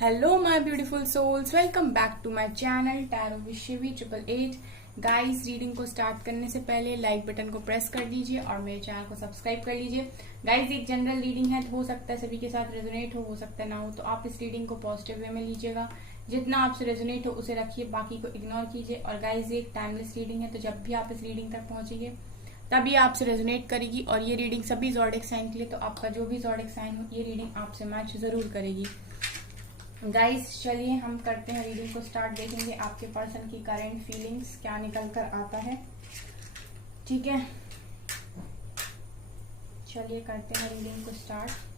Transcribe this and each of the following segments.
Hello my beautiful souls, welcome back to my channel tarot with Shivi 888। Guys, reading को start करने से पहले like button को press कर दीजिए और मेरे चैनल को सब्सक्राइब कर लीजिए। गाइस, एक जनरल रीडिंग है, तो हो सकता है सभी के साथ रेजोनेट हो सकता है ना हो, तो आप इस रीडिंग को पॉजिटिव वे में लीजिएगा। जितना आपसे रेजोनेट हो उसे रखिए, बाकी को इग्नोर कीजिए। और गाइस, ये एक टाइमलेस रीडिंग है, तो जब भी आप इस रीडिंग तक पहुंचेंगे तभी आपसे रेजोनेट करेगी। और ये रीडिंग सभी ज़ोडिएक साइन के लिए, तो आपका जो भी ज़ोडिएक साइन हो ये रीडिंग आपसे मैच जरूर करेगी। गाइस, चलिए हम करते हैं रीडिंग को स्टार्ट। देखेंगे आपके पर्सन की करंट फीलिंग्स क्या निकल कर आता है। ठीक है, चलिए करते हैं रीडिंग को स्टार्ट।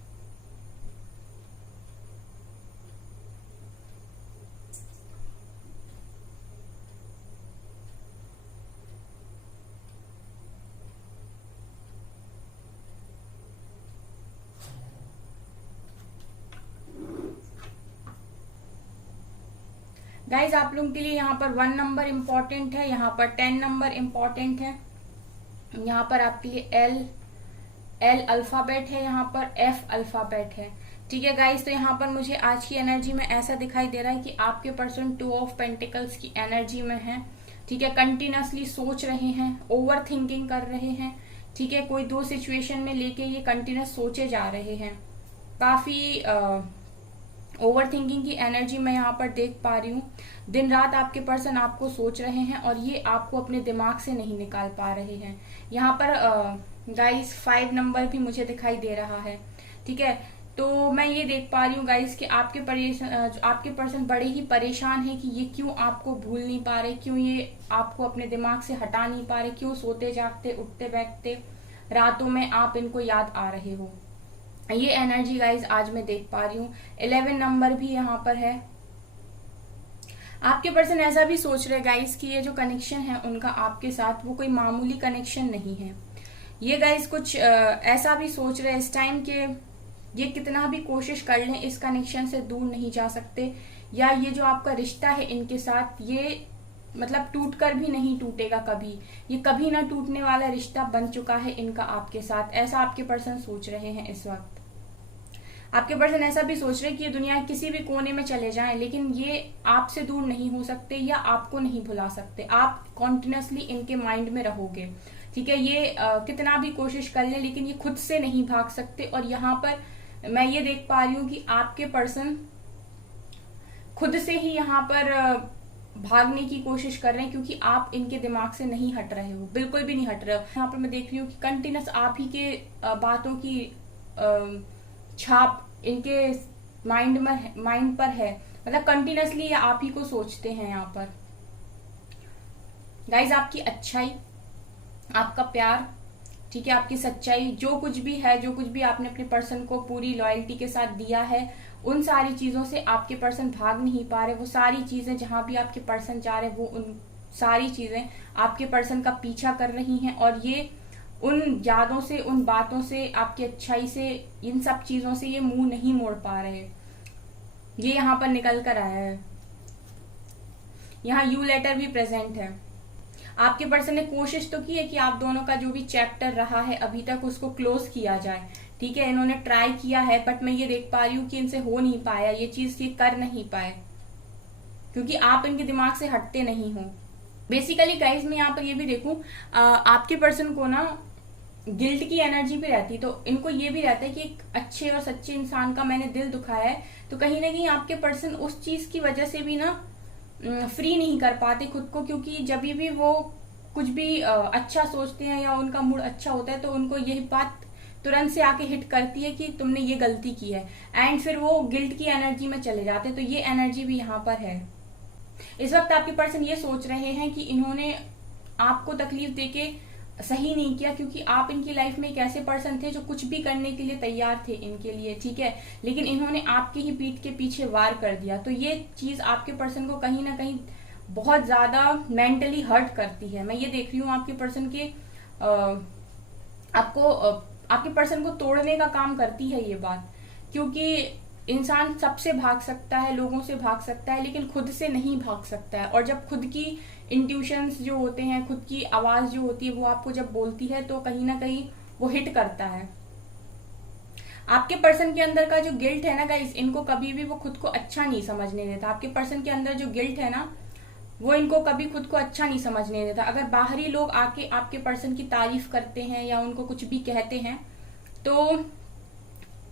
गाइज, आप लोगों के लिए यहाँ पर 1 नंबर इम्पोर्टेंट है, यहाँ पर 10 नंबर इम्पोर्टेंट है, यहाँ पर आपके लिए एल अल्फाबेट है, यहाँ पर एफ अल्फाबेट है। ठीक है गाइज, तो यहाँ पर मुझे आज की एनर्जी में ऐसा दिखाई दे रहा है कि आपके पर्सन 2 ऑफ पेंटिकल्स की एनर्जी में है। ठीक है, कंटिन्यूसली सोच रहे हैं, ओवर थिंकिंग कर रहे हैं। ठीक है, कोई दो सिचुएशन में लेके ये कंटिन्यूस सोचे जा रहे हैं। काफी ओवर थिंकिंग की एनर्जी मैं यहाँ पर देख पा रही हूँ। दिन रात आपके पर्सन आपको सोच रहे हैं और ये आपको अपने दिमाग से नहीं निकाल पा रहे हैं। यहाँ पर गाइस 5 नंबर भी मुझे दिखाई दे रहा है। ठीक है, तो मैं ये देख पा रही हूँ गाइस कि आपके पर्सन बड़े ही परेशान है कि ये क्यों आपको भूल नहीं पा रहे, क्यों ये आपको अपने दिमाग से हटा नहीं पा रहे, क्यों सोते जागते उठते बैठते रातों में आप इनको याद आ रहे हो। ये एनर्जी गाइज आज मैं देख पा रही हूँ। 11 नंबर भी यहाँ पर है। आपके पर्सन ऐसा भी सोच रहे गाइज कि ये जो कनेक्शन है उनका आपके साथ वो कोई मामूली कनेक्शन नहीं है। ये गाइज कुछ ऐसा भी सोच रहे इस टाइम के ये कितना भी कोशिश कर लें इस कनेक्शन से दूर नहीं जा सकते, या ये जो आपका रिश्ता है इनके साथ ये मतलब टूट कर भी नहीं टूटेगा कभी, ये कभी ना टूटने वाला रिश्ता बन चुका है इनका आपके साथ। ऐसा आपके पर्सन सोच रहे हैं इस वक्त। आपके पर्सन ऐसा भी सोच रहे हैं कि ये दुनिया किसी भी कोने में चले जाएं, लेकिन ये आपसे दूर नहीं हो सकते या आपको नहीं भुला सकते। आप कॉन्टिन्यूसली इनके माइंड में रहोगे। ठीक है, ये कितना भी कोशिश कर ले लेकिन ये खुद से नहीं भाग सकते। और यहाँ पर मैं ये देख पा रही हूँ कि आपके पर्सन खुद से ही यहाँ पर भागने की कोशिश कर रहे हैं, क्योंकि आप इनके दिमाग से नहीं हट रहे हो, बिल्कुल भी नहीं हट रहे हो। यहाँ पर मैं देख रही हूँ कि कंटिन्यूस आप ही के बातों की छाप इनके माइंड पर है, मतलब कंटिन्यूसली ये आप ही को सोचते हैं। यहाँ पर गाइज आपकी अच्छाई, आपका प्यार, ठीक है, आपकी सच्चाई, जो कुछ भी है, जो कुछ भी आपने अपने पर्सन को पूरी लॉयल्टी के साथ दिया है, उन सारी चीजों से आपके पर्सन भाग नहीं पा रहे। वो सारी चीजें जहां भी आपके पर्सन जा रहे हैं वो उन सारी चीजें आपके पर्सन का पीछा कर रही हैं। और ये उन यादों से, उन बातों से, आपकी अच्छाई से, इन सब चीजों से ये मुंह नहीं मोड़ पा रहे। ये यहाँ पर निकल कर आया है। यहाँ यू लेटर भी प्रेजेंट है। आपके पर्सन ने कोशिश तो की है कि आप दोनों का जो भी चैप्टर रहा है अभी तक उसको क्लोज किया जाए। ठीक है, इन्होंने ट्राई किया है, बट मैं ये देख पा रही हूँ कि इनसे हो नहीं पाया, ये चीज ये कर नहीं पाए, क्योंकि आप इनके दिमाग से हटते नहीं हो। बेसिकली गाइज मैं यहाँ पर ये भी देखूं, आपके पर्सन को ना गिल्ट की एनर्जी भी रहती, तो इनको ये भी रहता है कि एक अच्छे और सच्चे इंसान का मैंने दिल दुखाया है। तो कहीं ना कहीं आपके पर्सन उस चीज की वजह से भी ना फ्री नहीं कर पाते खुद को, क्योंकि जब भी वो कुछ भी अच्छा सोचते हैं या उनका मूड अच्छा होता है तो उनको यही बात तुरंत से आके हिट करती है कि तुमने ये गलती की है, एंड फिर वो गिल्ट की एनर्जी में चले जाते हैं। तो ये एनर्जी भी यहाँ पर है। इस वक्त आपके पर्सन ये सोच रहे हैं कि इन्होंने आपको तकलीफ देके सही नहीं किया, क्योंकि आप इनकी लाइफ में एक ऐसे पर्सन थे जो कुछ भी करने के लिए तैयार थे इनके लिए। ठीक है, लेकिन इन्होंने आपकी ही पीठ के पीछे वार कर दिया। तो ये चीज आपके पर्सन को कहीं ना कहीं बहुत ज्यादा मेंटली हर्ट करती है। मैं ये देख रही हूँ आपके पर्सन के आपके पर्सन को तोड़ने का काम करती है ये बात, क्योंकि इंसान सबसे भाग सकता है, लोगों से भाग सकता है, लेकिन खुद से नहीं भाग सकता है। और जब खुद की इंट्यूशंस जो होते हैं, खुद की आवाज जो होती है वो आपको जब बोलती है तो कहीं ना कहीं वो हिट करता है। आपके पर्सन के अंदर का जो गिल्ट है ना गाइस, इनको कभी भी वो खुद को अच्छा नहीं समझने देता। आपके पर्सन के अंदर जो गिल्ट है ना, वो इनको कभी खुद को अच्छा नहीं समझने देता। अगर बाहरी लोग आके आपके पर्सन की तारीफ करते हैं या उनको कुछ भी कहते हैं, तो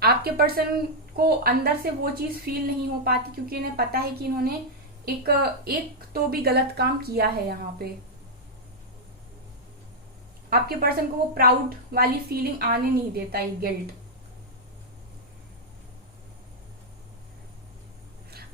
आपके पर्सन को अंदर से वो चीज फील नहीं हो पाती, क्योंकि इन्हें पता है कि इन्होंने एक तो भी गलत काम किया है यहाँ पे। आपके पर्सन को वो प्राउड वाली फीलिंग आने नहीं देता, ये गिल्ट।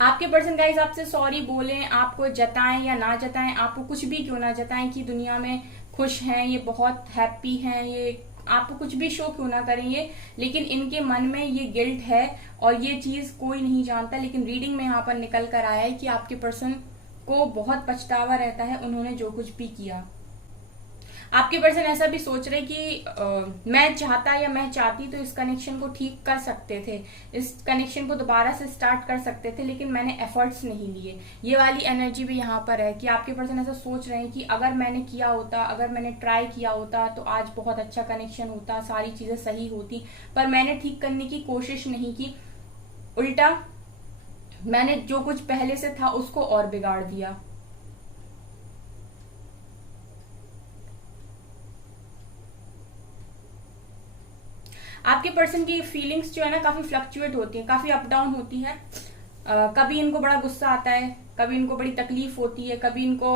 आपके पर्सन गाइज आपसे सॉरी बोलें, आपको जताएं या ना जताएं, आपको कुछ भी क्यों ना जताएं कि दुनिया में खुश हैं, ये बहुत हैप्पी हैं, ये आपको कुछ भी शो क्यों ना करें ये, लेकिन इनके मन में ये गिल्ट है और ये चीज कोई नहीं जानता। लेकिन रीडिंग में यहाँ पर निकल कर आया है कि आपके पर्सन को बहुत पछतावा रहता है उन्होंने जो कुछ भी किया। आपके पर्सन ऐसा भी सोच रहे कि मैं चाहता या मैं चाहती तो इस कनेक्शन को ठीक कर सकते थे, इस कनेक्शन को दोबारा से स्टार्ट कर सकते थे, लेकिन मैंने एफर्ट्स नहीं लिए। ये वाली एनर्जी भी यहाँ पर है कि आपके पर्सन ऐसा सोच रहे हैं कि अगर मैंने किया होता, अगर मैंने ट्राई किया होता तो आज बहुत अच्छा कनेक्शन होता, सारी चीजें सही होती, पर मैंने ठीक करने की कोशिश नहीं की, उल्टा मैंने जो कुछ पहले से था उसको और बिगाड़ दिया। आपके पर्सन की फीलिंग्स जो है ना काफी फ्लक्चुएट होती हैं, काफी अप डाउन होती है। कभी इनको बड़ा गुस्सा आता है, कभी इनको बड़ी तकलीफ होती है, कभी इनको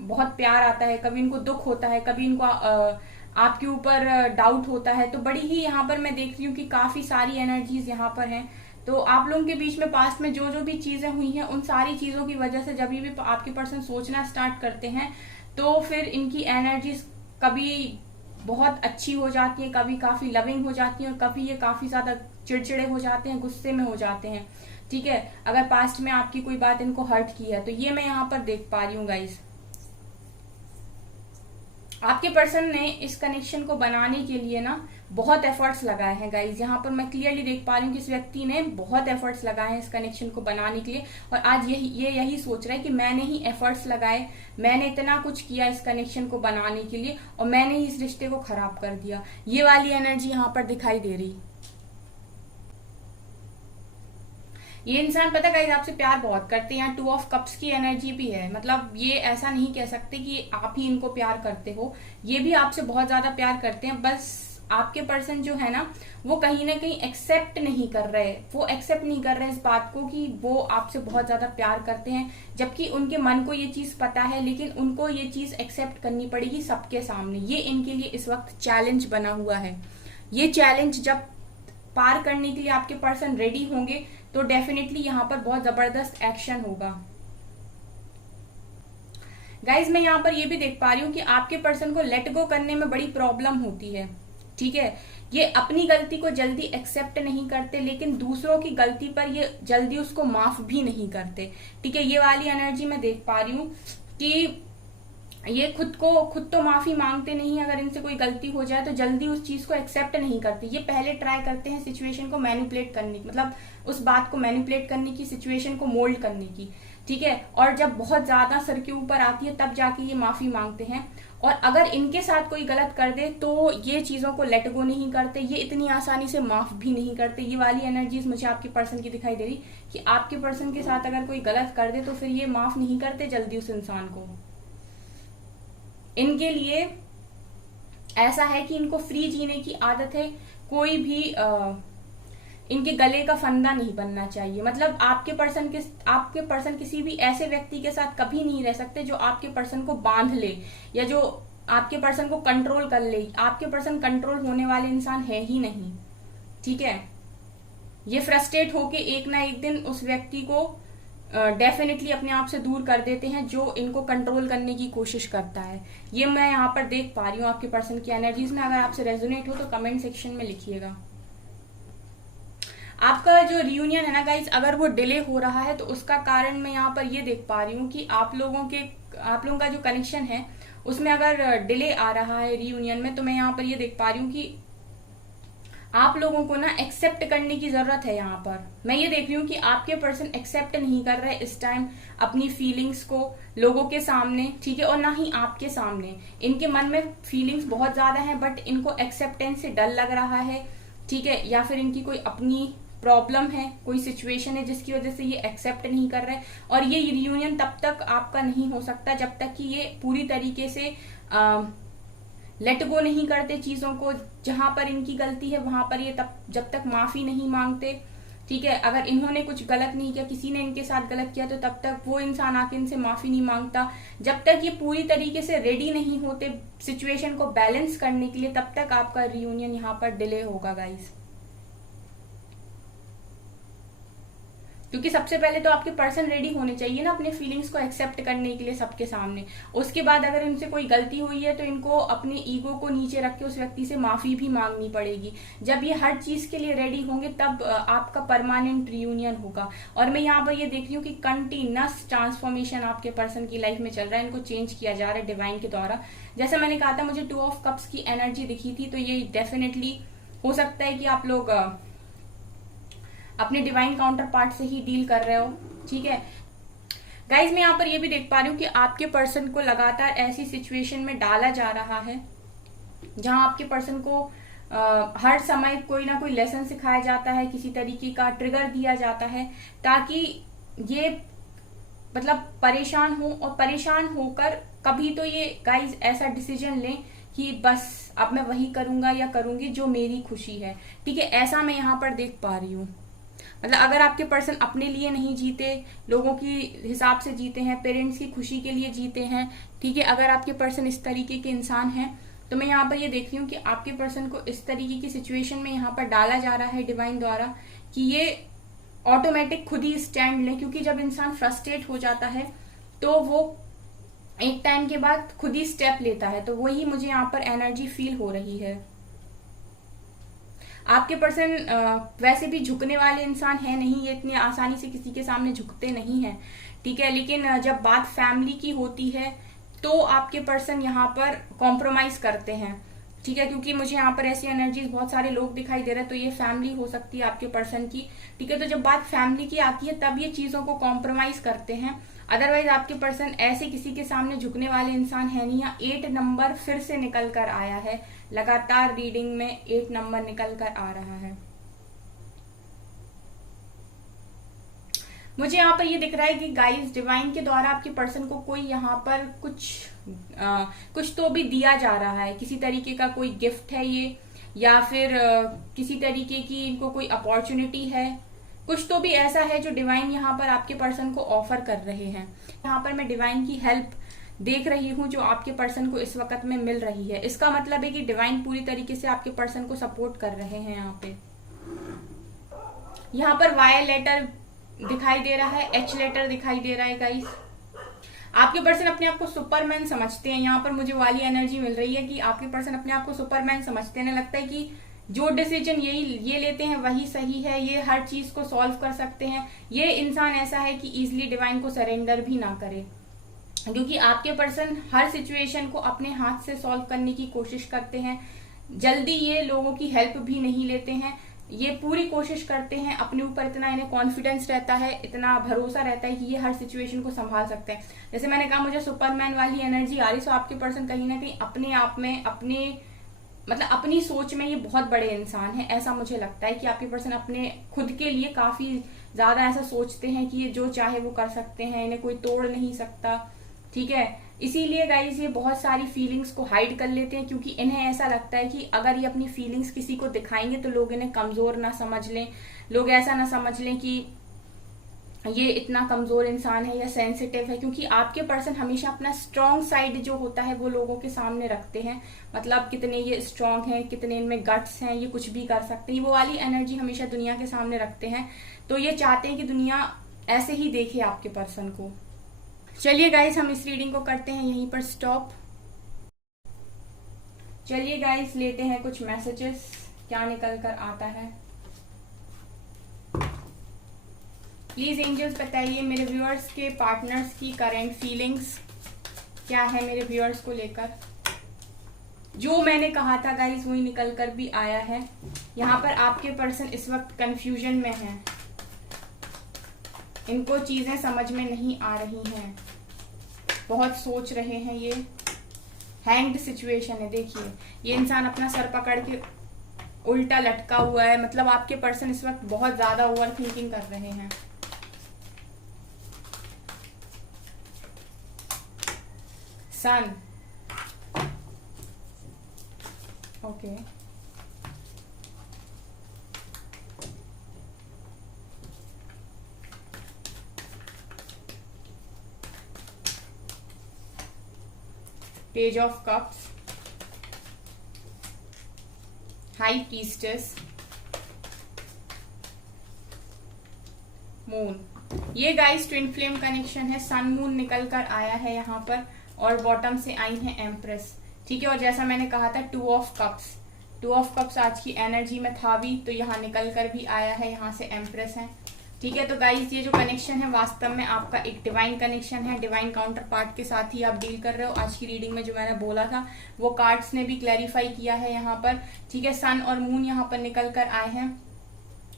बहुत प्यार आता है, कभी इनको दुख होता है, कभी इनको आपके ऊपर डाउट होता है। तो बड़ी ही यहाँ पर मैं देख रही हूँ कि काफी सारी एनर्जीज यहाँ पर हैं। तो आप लोगों के बीच में पास्ट में जो जो भी चीजें हुई हैं, उन सारी चीजों की वजह से जब भी आपके पर्सन सोचना स्टार्ट करते हैं, तो फिर इनकी एनर्जीज कभी बहुत अच्छी हो जाती है, कभी काफी लविंग हो जाती है, और कभी ये काफी ज्यादा चिड़चिड़े हो जाते हैं, गुस्से में हो जाते हैं। ठीक है, अगर पास्ट में आपकी कोई बात इनको हर्ट की है तो ये मैं यहाँ पर देख पा रही हूँ गाइस। आपके पर्सन ने इस कनेक्शन को बनाने के लिए ना बहुत एफर्ट्स लगाए हैं गाइज। यहाँ पर मैं क्लियरली देख पा रही हूँ कि इस व्यक्ति ने बहुत एफर्ट्स लगाए हैं इस कनेक्शन को बनाने के लिए, और आज यही सोच रहा है कि मैंने ही एफर्ट्स लगाए, मैंने इतना कुछ किया इस कनेक्शन को बनाने के लिए और मैंने ही इस रिश्ते को खराब कर दिया। ये वाली एनर्जी यहाँ पर दिखाई दे रही। ये इंसान पता गाइस आपसे प्यार बहुत करते हैं। यहाँ 2 ऑफ कप्स की एनर्जी भी है, मतलब ये ऐसा नहीं कह सकते कि आप ही इनको प्यार करते हो, ये भी आपसे बहुत ज्यादा प्यार करते हैं। बस आपके पर्सन जो है ना वो कहीं ना कहीं एक्सेप्ट नहीं कर रहे, वो एक्सेप्ट नहीं कर रहे इस बात को कि वो आपसे बहुत ज्यादा प्यार करते हैं, जबकि उनके मन को ये चीज पता है, लेकिन उनको ये चीज एक्सेप्ट करनी पड़ेगी सबके सामने। ये इनके लिए इस वक्त चैलेंज बना हुआ है। ये चैलेंज जब पार करने के लिए आपके पर्सन रेडी होंगे तो डेफिनेटली यहाँ पर बहुत जबरदस्त एक्शन होगा। गाइज मैं यहाँ पर ये भी देख पा रही हूँ कि आपके पर्सन को लेट गो करने में बड़ी प्रॉब्लम होती है। ठीक है, ये अपनी गलती को जल्दी एक्सेप्ट नहीं करते, लेकिन दूसरों की गलती पर ये जल्दी उसको माफ भी नहीं करते। ठीक है, ये वाली एनर्जी मैं देख पा रही हूँ कि ये खुद तो माफी मांगते नहीं, अगर इनसे कोई गलती हो जाए तो जल्दी उस चीज को एक्सेप्ट नहीं करते। ये पहले ट्राई करते हैं सिचुएशन को मैनिपुलेट करने की, मतलब उस बात को मैनिपुलेट करने की, सिचुएशन को मोल्ड करने की। ठीक है, और जब बहुत ज्यादा सर के ऊपर आती है तब जाके ये माफी मांगते हैं। और अगर इनके साथ कोई गलत कर दे तो ये चीजों को लेट गो नहीं करते, ये इतनी आसानी से माफ भी नहीं करते। ये वाली एनर्जीज मुझे आपके पर्सन की दिखाई दे रही कि आपके पर्सन के साथ अगर कोई गलत कर दे तो फिर ये माफ नहीं करते जल्दी उस इंसान को। इनके लिए ऐसा है कि इनको फ्री जीने की आदत है, कोई भी इनके गले का फंदा नहीं बनना चाहिए। मतलब आपके पर्सन किसी भी ऐसे व्यक्ति के साथ कभी नहीं रह सकते जो आपके पर्सन को बांध ले या जो आपके पर्सन को कंट्रोल कर ले। आपके पर्सन कंट्रोल होने वाले इंसान है ही नहीं। ठीक है, ये फ्रस्ट्रेट होके एक ना एक दिन उस व्यक्ति को डेफिनेटली अपने आप से दूर कर देते हैं जो इनको कंट्रोल करने की कोशिश करता है। ये मैं यहाँ पर देख पा रही हूँ आपके पर्सन की एनर्जीज में। अगर आपसे रेजोनेट हो तो कमेंट सेक्शन में लिखिएगा। आपका जो रियूनियन है ना गाइस, अगर वो डिले हो रहा है तो उसका कारण मैं यहाँ पर ये देख पा रही हूँ कि आप लोगों का जो कनेक्शन है उसमें अगर डिले आ रहा है रियूनियन में, तो मैं यहाँ पर ये देख पा रही हूँ कि आप लोगों को ना एक्सेप्ट करने की जरूरत है। यहाँ पर मैं ये देख रही हूँ कि आपके पर्सन एक्सेप्ट नहीं कर रहे इस टाइम अपनी फीलिंग्स को लोगों के सामने। ठीक है, और ना ही आपके सामने। इनके मन में फीलिंग्स बहुत ज्यादा हैं बट इनको एक्सेप्टेंस से डर लग रहा है। ठीक है, या फिर इनकी कोई अपनी प्रॉब्लम है, कोई सिचुएशन है जिसकी वजह से ये एक्सेप्ट नहीं कर रहे। और ये रियूनियन तब तक आपका नहीं हो सकता जब तक कि ये पूरी तरीके से लेट गो नहीं करते चीजों को। जहां पर इनकी गलती है वहां पर ये तब जब तक माफी नहीं मांगते, ठीक है, अगर इन्होंने कुछ गलत नहीं किया, किसी ने इनके साथ गलत किया, तो तब तक वो इंसान आके इनसे माफी नहीं मांगता। जब तक ये पूरी तरीके से रेडी नहीं होते सिचुएशन को बैलेंस करने के लिए, तब तक आपका रियूनियन यहाँ पर डिले होगा गाइस। क्योंकि सबसे पहले तो आपके पर्सन रेडी होने चाहिए ना अपने फीलिंग्स को एक्सेप्ट करने के लिए सबके सामने। उसके बाद अगर इनसे कोई गलती हुई है तो इनको अपने ईगो को नीचे रख के उस व्यक्ति से माफी भी मांगनी पड़ेगी। जब ये हर चीज के लिए रेडी होंगे तब आपका परमानेंट रियूनियन होगा। और मैं यहाँ पर ये देख रही हूँ कि कंटिन्यूअस ट्रांसफॉर्मेशन आपके पर्सन की लाइफ में चल रहा है, इनको चेंज किया जा रहा है डिवाइन के द्वारा। जैसे मैंने कहा था मुझे 2 ऑफ कप्स की एनर्जी दिखी थी, तो ये डेफिनेटली हो सकता है कि आप लोग अपने डिवाइन काउंटर पार्ट से ही डील कर रहे हो, ठीक है गाइज। मैं यहाँ पर ये भी देख पा रही हूँ कि आपके पर्सन को लगातार ऐसी सिचुएशन में डाला जा रहा है जहां आपके पर्सन को हर समय कोई ना कोई लेसन सिखाया जाता है, किसी तरीके का ट्रिगर दिया जाता है, ताकि ये मतलब परेशान हो। और परेशान होकर कभी तो ये गाइज ऐसा डिसीजन लें कि बस अब मैं वही करूंगा या करूंगी जो मेरी खुशी है, ठीक है। ऐसा मैं यहाँ पर देख पा रही हूँ। मतलब अगर आपके पर्सन अपने लिए नहीं जीते, लोगों की हिसाब से जीते हैं, पेरेंट्स की खुशी के लिए जीते हैं, ठीक है, अगर आपके पर्सन इस तरीके के इंसान हैं, तो मैं यहाँ पर ये देख रही हूँ कि आपके पर्सन को इस तरीके की सिचुएशन में यहाँ पर डाला जा रहा है डिवाइन द्वारा कि ये ऑटोमेटिक खुद ही स्टैंड लें। क्योंकि जब इंसान फ्रस्ट्रेट हो जाता है तो वो एक टाइम के बाद खुद ही स्टेप लेता है, तो वही मुझे यहाँ पर एनर्जी फील हो रही है। आपके पर्सन वैसे भी झुकने वाले इंसान है नहीं, ये इतनी आसानी से किसी के सामने झुकते नहीं है, ठीक है। लेकिन जब बात फैमिली की होती है तो आपके पर्सन यहाँ पर कॉम्प्रोमाइज करते हैं, ठीक है। क्योंकि मुझे यहाँ पर ऐसी एनर्जीज बहुत सारे लोग दिखाई दे रहे हैं, तो ये फैमिली हो सकती है आपके पर्सन की, ठीक है। तो जब बात फैमिली की आती है तब ये चीजों को कॉम्प्रोमाइज करते हैं। अदरवाइज आपके पर्सन ऐसे किसी के सामने झुकने वाले इंसान है नहीं। यहाँ 8 नंबर फिर से निकल कर आया है, लगातार रीडिंग में 8 नंबर निकल कर आ रहा है। मुझे यहाँ पर ये दिख रहा है कि गाइस डिवाइन के द्वारा आपके पर्सन को कोई यहाँ पर कुछ तो भी दिया जा रहा है, किसी तरीके का कोई गिफ्ट है ये, या फिर किसी तरीके की इनको कोई अपॉर्चुनिटी है, कुछ तो भी ऐसा है जो डिवाइन यहाँ पर आपके पर्सन को ऑफर कर रहे हैं। यहाँ पर मैं डिवाइन की हेल्प देख रही हूँ जो आपके पर्सन को इस वक्त में मिल रही है। इसका मतलब है कि डिवाइन पूरी तरीके से आपके पर्सन को सपोर्ट कर रहे हैं। यहाँ पर वाई लेटर दिखाई दे रहा है, एच लेटर दिखाई दे रहा है गाइस। आपके पर्सन अपने आप को सुपरमैन समझते हैं। यहाँ पर मुझे वाली एनर्जी मिल रही है कि आपके पर्सन अपने आप को सुपरमैन समझते हैं। लगता है कि जो डिसीजन ये लेते हैं वही सही है, ये हर चीज को सॉल्व कर सकते हैं। ये इंसान ऐसा है कि इजिली डिवाइन को सरेंडर भी ना करे, क्योंकि आपके पर्सन हर सिचुएशन को अपने हाथ से सॉल्व करने की कोशिश करते हैं। जल्दी ये लोगों की हेल्प भी नहीं लेते हैं, ये पूरी कोशिश करते हैं। अपने ऊपर इतना इन्हें कॉन्फिडेंस रहता है, इतना भरोसा रहता है कि ये हर सिचुएशन को संभाल सकते हैं। जैसे मैंने कहा मुझे सुपरमैन वाली एनर्जी आ रही, सो आपके पर्सन कहीं ना कहीं अपने आप में अपनी सोच में ये बहुत बड़े इंसान है। ऐसा मुझे लगता है कि आपके पर्सन अपने खुद के लिए काफी ज्यादा ऐसा सोचते हैं कि ये जो चाहे वो कर सकते हैं, इन्हें कोई तोड़ नहीं सकता, ठीक है। इसीलिए गाइज ये बहुत सारी फीलिंग्स को हाइड कर लेते हैं, क्योंकि इन्हें ऐसा लगता है कि अगर ये अपनी फीलिंग्स किसी को दिखाएंगे तो लोग इन्हें कमजोर ना समझ लें, लोग ऐसा ना समझ लें कि ये इतना कमजोर इंसान है या सेंसिटिव है। क्योंकि आपके पर्सन हमेशा अपना स्ट्रॉन्ग साइड जो होता है वो लोगों के सामने रखते हैं। मतलब कितने ये स्ट्रॉन्ग हैं, कितने इनमें गट्स हैं, ये कुछ भी कर सकते हैं, वो वाली एनर्जी हमेशा दुनिया के सामने रखते हैं। तो ये चाहते हैं कि दुनिया ऐसे ही देखे आपके पर्सन को। चलिए गाइस हम इस रीडिंग को करते हैं यहीं पर स्टॉप। चलिए गाइस लेते हैं कुछ मैसेजेस, क्या निकल कर आता है। प्लीज एंजल्स बताइए मेरे व्यूअर्स के पार्टनर्स की करंट फीलिंग्स क्या है मेरे व्यूअर्स को लेकर। जो मैंने कहा था गाइस वही निकल कर भी आया है। यहाँ पर आपके पर्सन इस वक्त कंफ्यूजन में है, इनको चीजें समझ में नहीं आ रही हैं, बहुत सोच रहे हैं। ये हैंग्ड सिचुएशन है। देखिए ये इंसान अपना सर पकड़ के उल्टा लटका हुआ है, मतलब आपके पर्सन इस वक्त बहुत ज्यादा ओवर थिंकिंग कर रहे हैं। Sun, okay, page of cups, high priestess, moon. ये गाइस ट्विन फ्लेम कनेक्शन है, सन मून निकल कर आया है यहाँ पर, और बॉटम से आई है एम्प्रेस, ठीक है। और जैसा मैंने कहा था to of cups, to of cups आज की एनर्जी में था भी, तो यहाँ निकल कर भी आया है, यहाँ से एम्प्रेस है, ठीक है। तो गाइस ये जो कनेक्शन है वास्तव में आपका एक डिवाइन कनेक्शन है, डिवाइन काउंटर पार्ट के साथ ही आप डील कर रहे हो। आज की रीडिंग में जो मैंने बोला था वो कार्ड्स ने भी क्लैरिफाई किया है यहाँ पर, ठीक है। सन और मून यहाँ पर निकल कर आए हैं,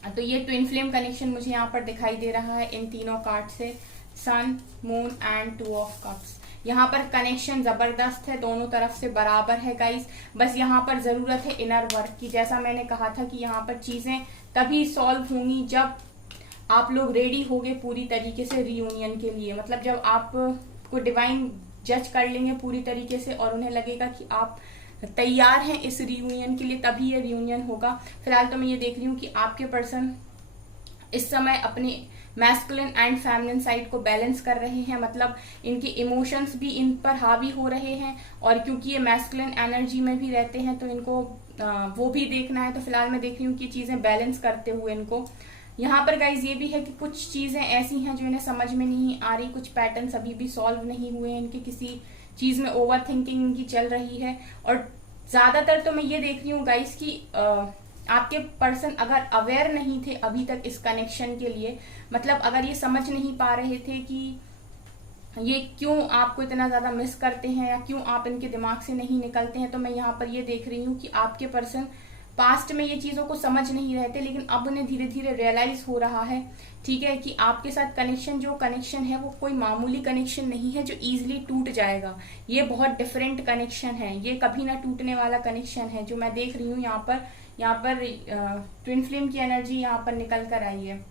तो ये ट्विन फ्लेम कनेक्शन मुझे यहाँ पर दिखाई दे रहा है इन तीनों कार्ड से, sun, moon and two of cups. यहाँ पर कनेक्शन जबरदस्त है, दोनों तरफ से बराबर है गाइस। बस यहाँ पर जरूरत है इनर वर्क की, जैसा मैंने कहा था कि यहाँ पर चीजें तभी सॉल्व होंगी जब आप लोग रेडी होगे पूरी तरीके से रियूनियन के लिए, मतलब जब आप को डिवाइन जज कर लेंगे पूरी तरीके से और उन्हें लगेगा कि आप तैयार हैं इस रियूनियन के लिए, तभी ये रियूनियन होगा। फिलहाल तो मैं ये देख रही हूँ कि आपके पर्सन इस समय अपने मैस्कुलिन एंड फेमिनिन साइड को बैलेंस कर रहे हैं, मतलब इनके इमोशंस भी इन पर हावी हो रहे हैं, और क्योंकि ये मैस्कुलिन एनर्जी में भी रहते हैं तो इनको वो भी देखना है। तो फिलहाल मैं देख रही हूँ कि चीजें बैलेंस करते हुए इनको यहाँ पर गाइज ये भी है कि कुछ चीजें ऐसी हैं जो इन्हें समझ में नहीं आ रही, कुछ पैटर्न्स अभी भी सॉल्व नहीं हुए हैं इनके, किसी चीज में ओवर थिंकिंग इनकी चल रही है। और ज्यादातर तो मैं ये देख रही हूँ गाइज कि आपके पर्सन अगर अवेयर नहीं थे अभी तक इस कनेक्शन के लिए, मतलब अगर ये समझ नहीं पा रहे थे कि ये क्यों आपको इतना ज्यादा मिस करते हैं या क्यों आप इनके दिमाग से नहीं निकलते हैं, तो मैं यहाँ पर ये देख रही हूँ कि आपके पर्सन पास्ट में ये चीजों को समझ नहीं रहे थे, लेकिन अब उन्हें धीरे धीरे रियलाइज हो रहा है, ठीक है, कि आपके साथ कनेक्शन जो कनेक्शन है वो कोई मामूली कनेक्शन नहीं है जो इजीली टूट जाएगा। ये बहुत डिफरेंट कनेक्शन है, ये कभी ना टूटने वाला कनेक्शन है जो मैं देख रही हूँ यहाँ पर ट्विन फ्लेम की एनर्जी यहाँ पर निकल कर आई है,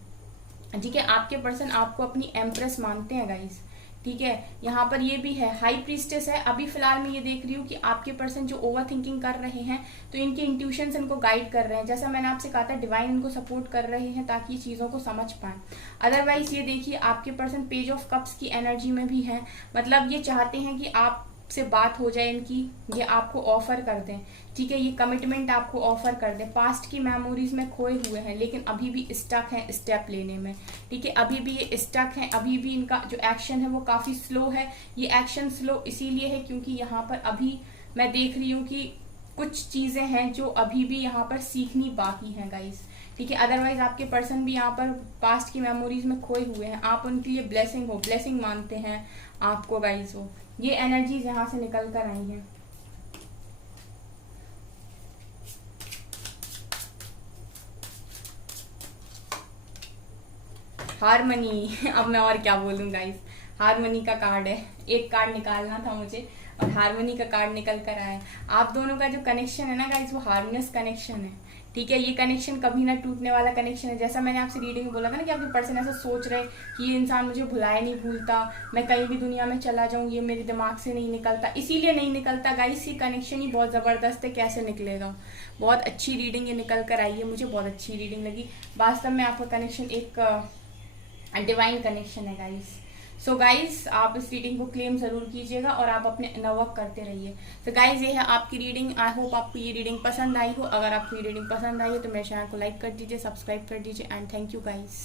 ठीक है। आपके पर्सन आपको अपनी एम्प्रेस मानते हैं गाइस, ठीक है। यहाँ पर ये भी है, हाई प्रीस्टेस है। अभी फिलहाल मैं ये देख रही हूँ कि आपके पर्सन जो ओवर थिंकिंग कर रहे हैं तो इनके इंट्यूशंस इनको गाइड कर रहे हैं, जैसा मैंने आपसे कहा था डिवाइन इनको सपोर्ट कर रहे हैं ताकि चीजों को समझ पाए। अदरवाइज ये देखिए आपके पर्सन पेज ऑफ कप्स की एनर्जी में भी है, मतलब ये चाहते हैं कि आप से बात हो जाए इनकी, ये आपको ऑफर कर दें, ठीक है, ये कमिटमेंट आपको ऑफर कर दें। पास्ट की मेमोरीज में खोए हुए हैं लेकिन अभी भी स्टक हैं स्टेप लेने में, ठीक है, अभी भी ये स्टक हैं, अभी भी इनका जो एक्शन है वो काफी स्लो है। ये एक्शन स्लो इसीलिए है क्योंकि यहाँ पर अभी मैं देख रही हूँ कि कुछ चीजें हैं जो अभी भी यहाँ पर सीखनी बाकी हैं गाइस, ठीक है। अदरवाइज आपके पर्सन भी यहाँ पर पास्ट की मेमोरीज में खोए हुए हैं, आप उनके लिए ब्लेसिंग मानते हैं आपको गाइस। वो ये एनर्जीज यहाँ से निकल कर आई हैं। हारमनी अब मैं और क्या बोलूं गाइस, हारमनी का कार्ड है, एक कार्ड निकालना था मुझे और हारमनी का कार्ड निकल कर आया है। आप दोनों का जो कनेक्शन है ना गाइस वो हार्मोनियस कनेक्शन है, ठीक है। ये कनेक्शन कभी ना टूटने वाला कनेक्शन है। जैसा मैंने आपसे रीडिंग में बोला था ना कि आपके पर्सन ऐसा सोच रहे कि ये इंसान मुझे भुलाए नहीं भूलता, मैं कहीं भी दुनिया में चला जाऊं ये मेरे दिमाग से नहीं निकलता, इसीलिए नहीं निकलता गाइस। ये कनेक्शन ही बहुत जबरदस्त है, कैसे निकलेगा। बहुत अच्छी रीडिंग ये निकल कर आई है, मुझे बहुत अच्छी रीडिंग लगी। वास्तव में आपका कनेक्शन एक डिवाइन कनेक्शन है गाइस। सो गाइज आप इस रीडिंग को क्लेम जरूर कीजिएगा और आप अपने इनर करते रहिए। तो गाइज ये है आपकी रीडिंग। आई होप आपको ये रीडिंग पसंद आई हो। अगर आपको ये रीडिंग पसंद आई हो तो मेरे चैनल को लाइक कर दीजिए, सब्सक्राइब कर दीजिए एंड थैंक यू गाइज।